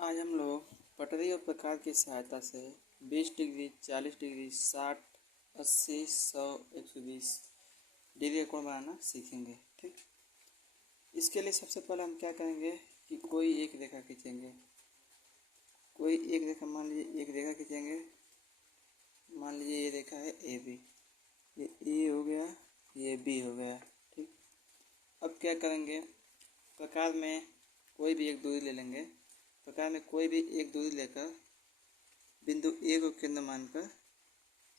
आज हम लोग पटरी और प्रकार की सहायता से 20 डिग्री, 40 डिग्री, 60, 80, 100, 120 डिग्री का कोण बनाना सीखेंगे। ठीक, इसके लिए सबसे पहले हम क्या करेंगे कि कोई एक रेखा खींचेंगे। कोई एक रेखा, मान लीजिए एक रेखा खींचेंगे। मान लीजिए ये रेखा है ए बी, ये ए हो गया, ये बी हो गया। ठीक, अब क्या करेंगे, प्रकार में कोई भी एक दूरी ले लेंगे। प्रकार में कोई भी एक दूरी लेकर बिंदु ए को केंद्र मानकर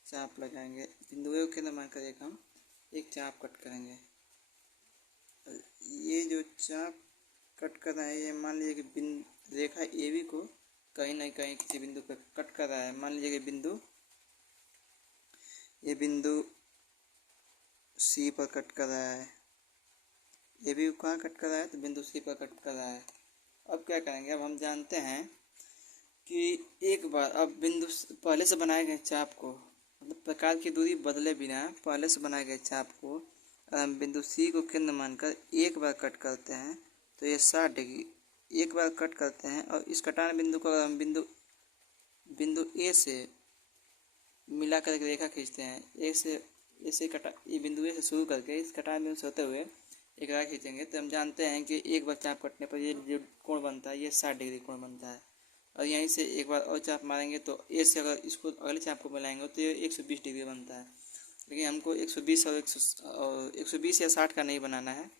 चाप लगाएंगे। बिंदु ए को केंद्र मानकर एक चाप कट करेंगे। ये जो चाप कट कर रहा है, ये मान लीजिए कि रेखा ए बी को कहीं ना कहीं किसी बिंदु पर कट कर रहा है। मान लीजिए कि ये बिंदु सी पर कट कर रहा है। ए बी को कहाँ कट कर रहा है? तो बिंदु सी पर कट कर रहा है। अब क्या करेंगे, अब हम जानते हैं कि एक बार अब बिंदु पहले से बनाए गए चाप को, मतलब प्रकार की दूरी बदले बिना पहले से बनाए गए चाप को हम बिंदु सी को केंद्र मानकर एक बार कट करते हैं तो ये 60 डिग्री एक बार कट करते हैं। और इस कटान बिंदु को हम बिंदु ए से मिला कर एक रेखा खींचते हैं। ये बिंदु ए से शुरू करके इस कटान बिंदु से होते हुए एक रेखा खींचेंगे तो हम जानते हैं कि एक बार चाप कटने पर ये जो कोण बनता है ये 60 डिग्री कोण बनता है। और यहीं से एक बार और चाप मारेंगे तो ए से अगर इसको अगले चाप को मिलाएंगे तो ये 120 डिग्री बनता है। लेकिन हमको 120 और 120 या 60 का नहीं बनाना है,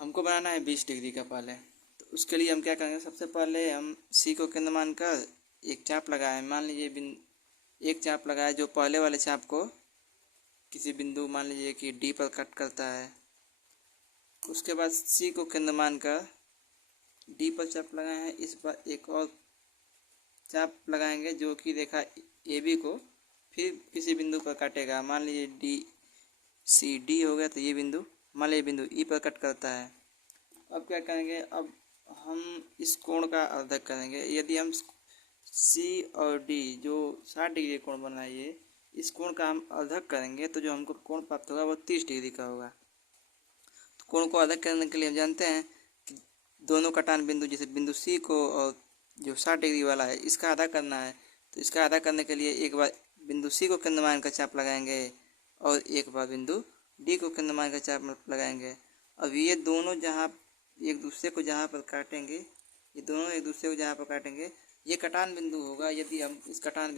हमको बनाना है 20 डिग्री का पहले। तो उसके लिए हम क्या करेंगे, सबसे पहले हम सी को केंद्र मानकर एक चाप लगाए। मान लीजिए एक चाप लगाए जो पहले वाले चाप को किसी बिंदु मान लीजिए कि डी पर कट करता है। उसके बाद सी को केंद्र मानकर डी पर चाप लगाए हैं। इस बार एक और चाप लगाएंगे जो कि रेखा ए बी को फिर किसी बिंदु पर काटेगा। मान लीजिए डी सी डी हो गया तो ये बिंदु मान लीजिए बिंदु ई पर कट करता है। अब क्या करेंगे, अब हम इस कोण का अर्धक करेंगे। यदि हम सी और डी जो 60 डिग्री कोण बनाइए, इस कोण का हम अर्धक करेंगे तो जो हमको कोण प्राप्त होगा वो 30 डिग्री का होगा। तो कोण को अर्धक करने के लिए हम जानते हैं कि दोनों कटान बिंदु, जैसे बिंदु सी को और जो 60 डिग्री वाला है इसका आधा करना है। तो इसका आधा करने के लिए एक बार बिंदु सी को केंद्र मानकर चाप लगाएंगे और एक बार बिंदु डी को केंद्र मानकर चाप लगाएंगे। अब ये दोनों जहाँ एक दूसरे को जहाँ पर काटेंगे, ये दोनों एक दूसरे को जहाँ पर काटेंगे ये कटान बिंदु होगा। यदि हम इस कटान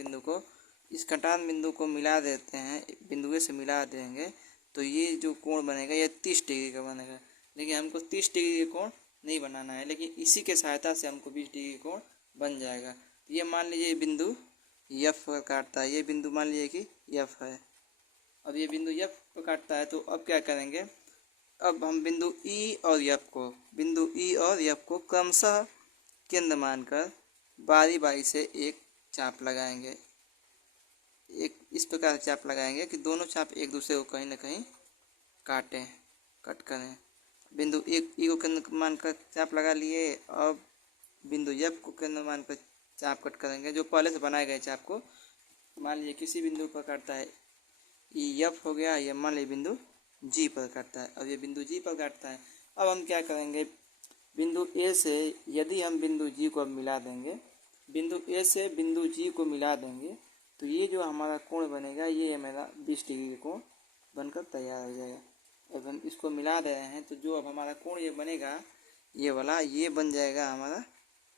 बिंदु को मिला देते हैं, बिंदु से मिला देंगे तो ये जो कोण बनेगा ये 30 डिग्री का बनेगा। लेकिन हमको 30 डिग्री का कोण नहीं बनाना है, लेकिन इसी के सहायता से हमको 20 डिग्री कोण बन जाएगा। ये मान लीजिए बिंदु एफ पर काटता है, ये बिंदु मान लीजिए कि एफ है। अब ये बिंदु एफ पर काटता है तो अब क्या करेंगे, अब हम बिंदु ई और एफ को क्रमशः केंद्र मानकर बारी बारी से एक चाप लगाएंगे। एक इस प्रकार चाप लगाएंगे कि दोनों चाप एक दूसरे को कहीं ना कहीं कट करें। बिंदु एक ई को केंद्र मानकर चाप लगा लिए। अब बिंदु एफ को केंद्र मानकर चाप कट करेंगे जो पहले से बनाए गए चाप को मान लीजिए किसी बिंदु पर काटता है, ई एफ हो गया। ये मान लीजिए बिंदु जी पर काटता है। अब ये बिंदु जी पर काटता है। अब हम क्या करेंगे, बिंदु ए से यदि हम बिंदु जी को अब मिला देंगे, बिंदु ए से बिंदु जी को मिला देंगे तो ये जो हमारा कोण बनेगा ये हमारा 20 डिग्री का कोण बनकर तैयार हो जाएगा। अब हम इसको मिला दे रहे हैं तो जो अब हमारा कोण ये बनेगा ये वाला, ये बन जाएगा हमारा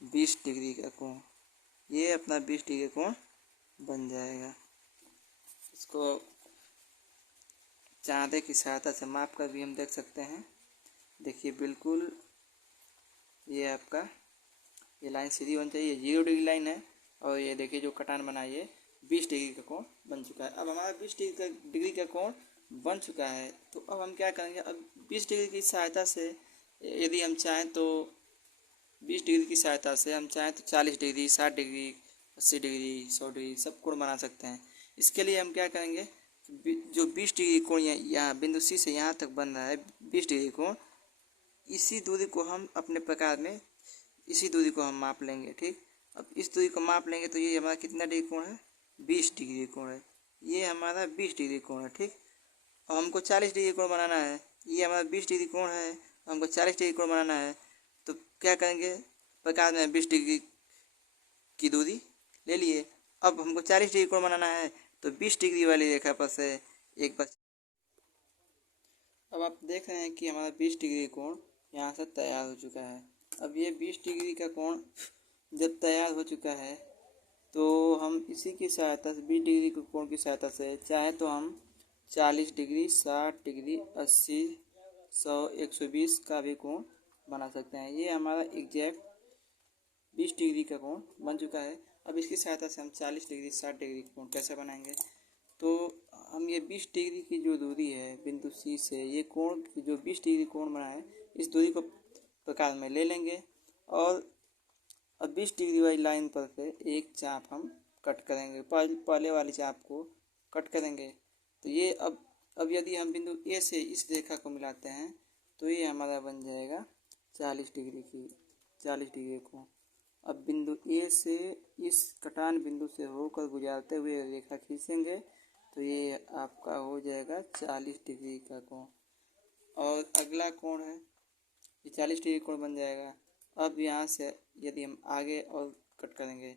20 डिग्री का कोण। ये अपना 20 डिग्री का कोण बन जाएगा। इसको चाँदे की सहायता से माप कर भी हम देख सकते हैं। देखिए बिल्कुल ये आपका ये लाइन सीधी होनी चाहिए, 0 डिग्री लाइन है। और ये देखिए जो कटान बना ये 20 डिग्री का कोण बन चुका है। अब हमारा 20 डिग्री का कोण बन चुका है तो अब हम क्या करेंगे, अब 20 डिग्री की सहायता से यदि हम चाहें तो 20 डिग्री की सहायता से हम चाहें तो 40 डिग्री, 60 डिग्री, 80 डिग्री, 100 डिग्री सब कोण बना सकते हैं। इसके लिए हम क्या करेंगे, जो 20 डिग्री कोण यहाँ बिंदु सी से यहाँ तक बन रहा है 20 डिग्री कोण, इसी दूरी को हम अपने प्रकार में इसी दूरी को हम माप लेंगे। ठीक, अब इस दूरी को माप लेंगे तो ये हमारा कितना डिग्री कोण है, 20 डिग्री कोण है। ये हमारा 20 डिग्री कोण है। ठीक, और हमको 40 डिग्री कोण बनाना है। ये हमारा 20 डिग्री कोण है, हमको 40 डिग्री कोण बनाना है। तो क्या करेंगे, प्रकार में 20 डिग्री की दूरी ले लिए। अब हमको 40 डिग्री कोण बनाना है, तो 20 डिग्री वाली रेखा पर से एक बार। अब आप देख रहे हैं कि हमारा 20 डिग्री कोण यहाँ से तैयार हो चुका है। अब ये 20 डिग्री का कोण जब तैयार हो चुका है, तो हम इसी की सहायता से 20 डिग्री के कोण की सहायता से चाहे तो हम 40 डिग्री, 60 डिग्री, 80, 100, 120 का भी कोण बना सकते हैं। ये हमारा एग्जैक्ट 20 डिग्री का कोण बन चुका है। अब इसकी सहायता से हम 40 डिग्री, 60 डिग्री का कोण कैसे बनाएंगे? तो हम ये 20 डिग्री की जो दूरी है बिंदु सी से, ये कोण जो 20 डिग्री कोण बना है, इस दूरी को प्रकार में ले लेंगे और अब 20 डिग्री वाली लाइन पर से एक चाप हम कट करेंगे। पहले वाली चाप को कट करेंगे। तो ये अब यदि हम बिंदु ए से इस रेखा को मिलाते हैं, तो ये हमारा बन जाएगा 40 डिग्री कोण। अब बिंदु ए से इस कटान बिंदु से होकर गुजारते हुए रेखा खींचेंगे, तो ये आपका हो जाएगा 40 डिग्री का कोण। और अगला कोण है, ये 40 डिग्री कोण बन जाएगा। अब यहाँ से यदि हम आगे और कट करेंगे,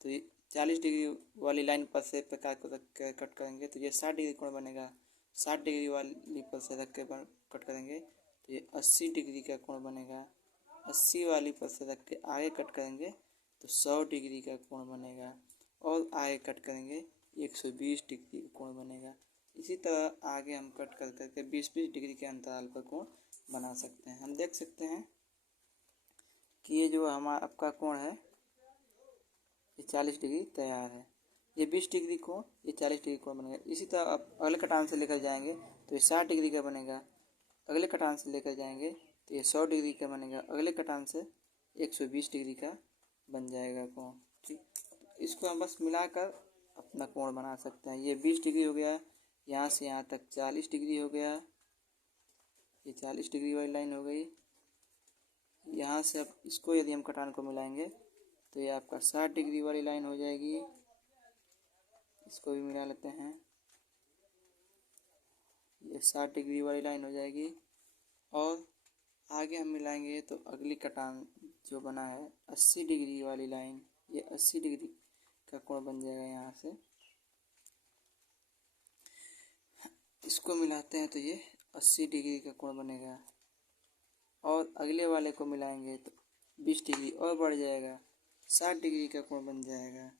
तो ये 40 डिग्री वाली लाइन पर से प्रकार को रख कर कट करेंगे, तो ये 60 डिग्री कोण बनेगा। 60 डिग्री वाली पर से रख के कट करेंगे, तो ये 80 डिग्री का कोण बनेगा। 80 वाली पर से रख के आगे कट करेंगे, तो 100 डिग्री का कोण बनेगा। और आगे कट करेंगे 120 डिग्री का कोण बनेगा। इसी तरह आगे हम कट कर करके 20-20 डिग्री के अंतराल पर कोण बना सकते हैं। हम देख सकते हैं कि ये जो हमारा आपका कोण है, ये 40 डिग्री तैयार है। ये 20 डिग्री कोण, ये 40 डिग्री कोण बनेगा। इसी तरह आप अगले कटान से लेकर जाएंगे, तो ये 60 डिग्री का बनेगा। अगले कटान से लेकर जाएंगे, तो ये 100 डिग्री का बनेगा। अगले कटान से 120 डिग्री का बन जाएगा कोण। ठीक, इसको हम बस मिलाकर अपना कोण बना सकते हैं। ये 20 डिग्री हो गया, यहाँ से यहाँ तक 40 डिग्री हो गया, ये 40 डिग्री वाली लाइन हो गई। यहाँ से अब इसको यदि हम कटान को मिलाएंगे, तो ये आपका 60 डिग्री वाली लाइन हो जाएगी। इसको भी मिला लेते हैं, ये 60 डिग्री वाली लाइन हो जाएगी। और आगे हम मिलाएंगे तो अगली कटान जो बना है 80 डिग्री वाली लाइन, ये 80 डिग्री का कोण बन जाएगा। यहाँ से इसको मिलाते हैं, तो ये 80 डिग्री का कोण बनेगा। और अगले वाले को मिलाएंगे तो 20 डिग्री और बढ़ जाएगा, 60 डिग्री का कोण बन जाएगा।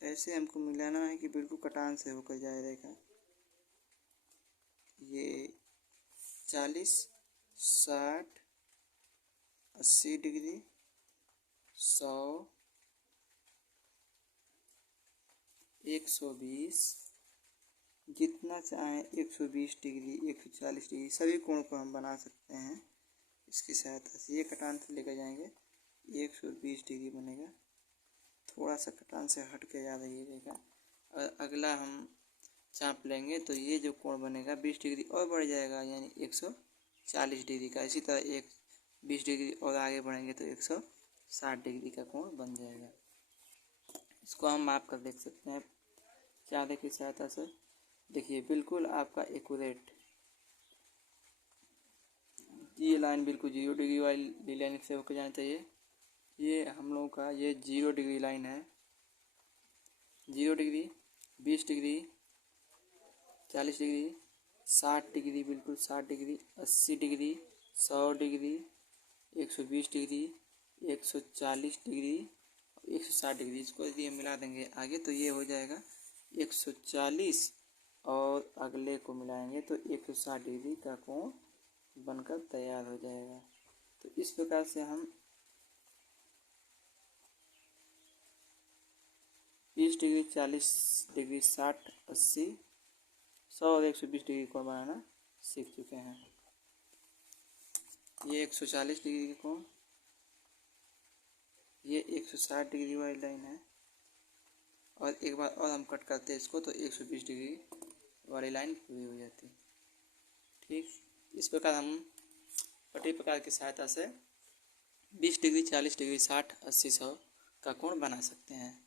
ऐसे हमको मिलाना है कि बिल्कुल कटान से होकर जाए रेखा। ये 40, 60, 80 डिग्री, 100, 120, जितना चाहें 120 डिग्री, 140 डिग्री, सभी कोण को हम बना सकते हैं इसकी सहायता से। ये कटान से लेकर जाएंगे, 120 डिग्री बनेगा। थोड़ा सा कटान से हट के जा रही है रेखा। और अगला हम चाप लेंगे, तो ये जो कोण बनेगा 20 डिग्री और बढ़ जाएगा, यानी 140 डिग्री का। इसी तरह 20 डिग्री और आगे बढ़ेंगे तो 160 डिग्री का कोण बन जाएगा। इसको हम माप कर देख सकते हैं चाँदे की सहायता से। देखिए बिल्कुल आपका एक्यूरेट, ये लाइन बिल्कुल 0 डिग्री वाली लाइन से होकर जाना चाहिए। ये हम लोगों का ये 0 डिग्री लाइन है। 0 डिग्री, 20 डिग्री, 40 डिग्री, 60 डिग्री, बिल्कुल 60 degree, 80 degree, 100 degree, 120 degree, 140 degree, 160 degree. इसको यदि हम मिला देंगे आगे, तो ये हो जाएगा 140, और अगले को मिलाएंगे तो 160 डिग्री का कोण बनकर तैयार हो जाएगा। तो इस प्रकार से हम 20 डिग्री, 40 डिग्री, 60, 80, 100 और 120 डिग्री कोण बनाना सीख चुके हैं। ये 140 डिग्री का कोण, ये 160 डिग्री वाली लाइन है। और एक बार और हम कट करते हैं इसको, तो 120 डिग्री वाली लाइन पूरी हो जाती है। ठीक, इस प्रकार हम पटरी प्रकार की सहायता से 20 डिग्री, 40 डिग्री, 60, 80, 100 का कोण बना सकते हैं।